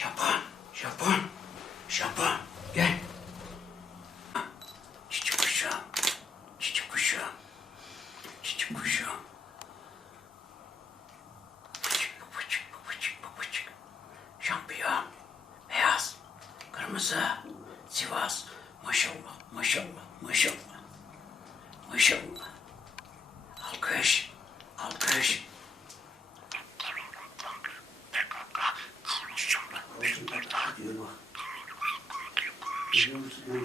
Japon, Japon, Japon. Gel. Çiçek kuşağım, çiçek kuşağım, çiçek kuşağım. Babacık, babacık, babacık, babacık. Şampiyon, beyaz, kırmızı, Sivas. Maşallah, maşallah, maşallah. Maşallah. Alkış, alkış.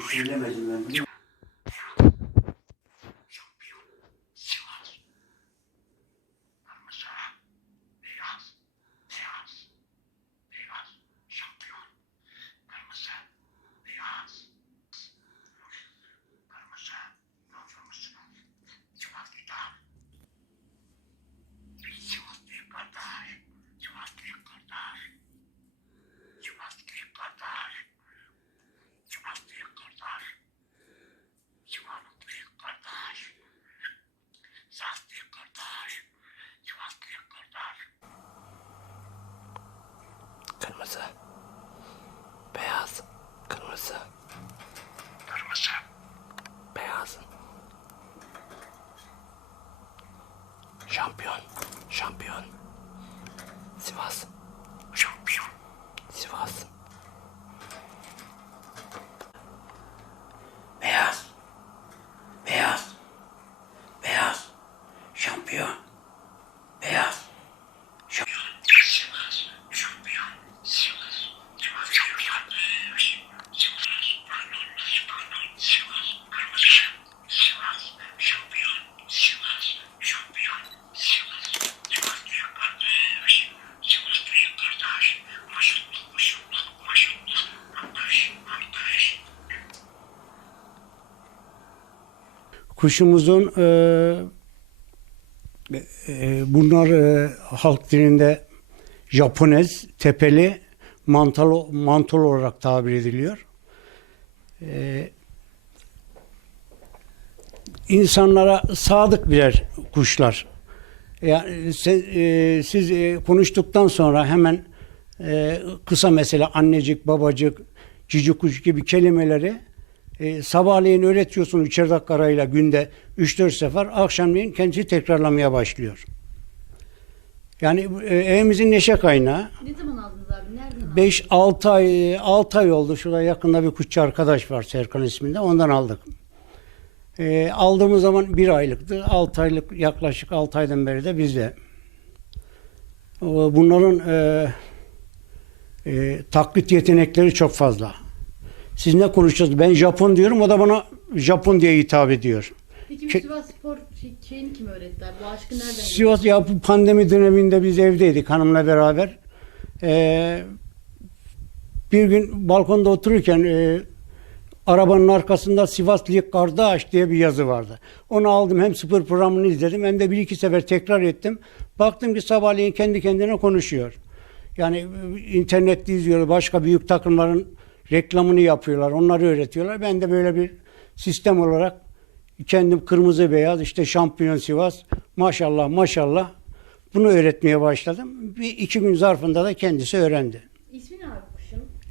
Söylemedim ben Kırmızı. Beyaz. Kırmızı. Kırmızı. Beyaz. Şampiyon. Şampiyon. Sivas. Şampiyon. Sivas. Beyaz. Beyaz. Beyaz. Şampiyon. Beyaz. Şampiyon. Sivas. Şampiyon. Sivas. Şampiyon. Sivas. Sivas. Sivas. Şampiyon. Sivas. Şampiyon. Sivas. Sivas diye kardeş. Sivas diye kardeş. Maşallah, maşallah, maşallah. Kardeş, kardeş. Kuşumuzun e, e, bunlar e, halk dilinde Japonez, tepeli, mantal, mantul olarak tabir ediliyor. E, insanlara sadık birer kuşlar. Yani se- e, siz e, konuştuktan sonra hemen e, kısa mesela annecik, babacık, cici kuş gibi kelimeleri e, sabahleyin öğretiyorsun üçer dakika arayla günde 3-4 sefer, akşamleyin kendisi tekrarlamaya başlıyor. Yani e, evimizin neşe kaynağı. Ne zaman aldınız abi? Nereden aldınız? 5-6 ay 6 ay oldu. Şurada yakında bir kuşçu arkadaş var Serkan isminde. Ondan aldık. Ee, aldığımız zaman bir aylıktı. 6 aylık yaklaşık 6 aydan beri de bizde. Bunların e, e, taklit yetenekleri çok fazla. Siz ne konuşuyorsunuz? Ben Japon diyorum. O da bana Japon diye hitap ediyor. Peki bu Ke- Sivas Spor şey, şeyini kim öğretti abi? Bu aşkı nereden? Sivas ya bu pandemi döneminde biz evdeydik hanımla beraber. Ee, bir gün balkonda otururken e, arabanın arkasında Sivas Lig Kardeş diye bir yazı vardı. Onu aldım hem spor programını izledim hem de bir iki sefer tekrar ettim. Baktım ki sabahleyin kendi kendine konuşuyor. Yani e, internette izliyor başka büyük takımların reklamını yapıyorlar. Onları öğretiyorlar. Ben de böyle bir sistem olarak kendim kırmızı beyaz işte şampiyon Sivas maşallah maşallah bunu öğretmeye başladım. Bir iki gün zarfında da kendisi öğrendi. İsmi ne abi?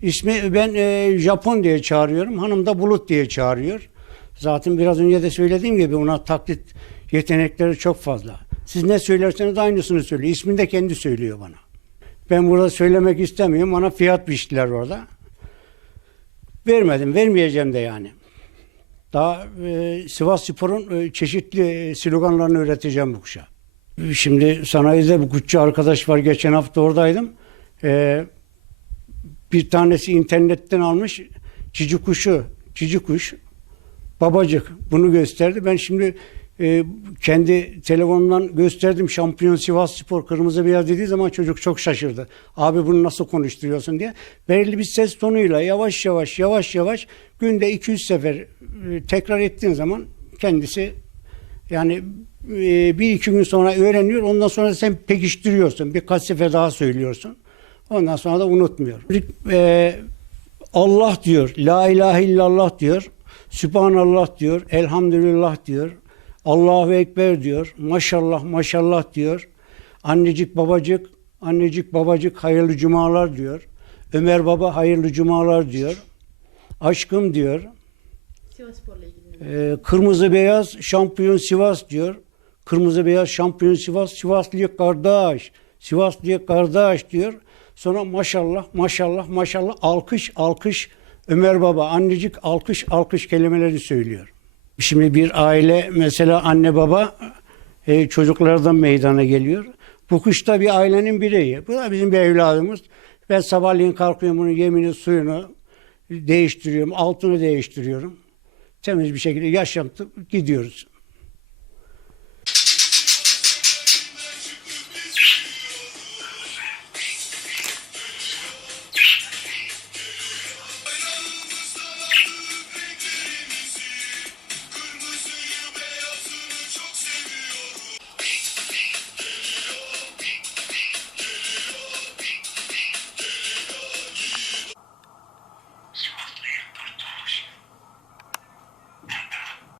İsmi ben e, Japon diye çağırıyorum. Hanım da Bulut diye çağırıyor. Zaten biraz önce de söylediğim gibi ona taklit yetenekleri çok fazla. Siz ne söylerseniz aynısını söylüyor. İsmini de kendi söylüyor bana. Ben burada söylemek istemiyorum. Bana fiyat biçtiler orada. Vermedim. Vermeyeceğim de yani. Daha e, Sivas Spor'un e, çeşitli sloganlarını öğreteceğim bu kuşa. Şimdi sanayide bir kuşçu arkadaş var. Geçen hafta oradaydım. E, bir tanesi internetten almış cici kuşu, cici kuş, babacık bunu gösterdi. Ben şimdi e, kendi telefonumdan gösterdim şampiyon Sivas Spor kırmızı beyaz dediği zaman çocuk çok şaşırdı. Abi bunu nasıl konuşturuyorsun diye. Belirli bir ses tonuyla yavaş yavaş yavaş yavaş günde 200 sefer e, tekrar ettiğin zaman kendisi yani e, bir iki gün sonra öğreniyor. Ondan sonra sen pekiştiriyorsun. Birkaç sefer daha söylüyorsun. Ondan sonra da unutmuyor. E, Allah diyor. La ilahe illallah diyor. Sübhanallah diyor. Elhamdülillah diyor. Allahu Ekber diyor. Maşallah maşallah diyor. Annecik babacık, annecik babacık hayırlı cumalar diyor. Ömer Baba hayırlı cumalar diyor. Aşkım diyor. Sivas. Ee, kırmızı beyaz şampiyon Sivas diyor. Kırmızı beyaz şampiyon Sivas. Sivaslı kardeş. Sivaslı kardeş diyor. Sonra maşallah maşallah maşallah alkış alkış Ömer Baba annecik alkış alkış kelimeleri söylüyor. Şimdi bir aile mesela anne baba e, çocuklardan meydana geliyor. Bu kuş da bir ailenin bireyi. Bu da bizim bir evladımız. Ben sabahleyin kalkıyorum bunun yemini suyunu değiştiriyorum. Altını değiştiriyorum. Temiz bir şekilde yaşantı gidiyoruz.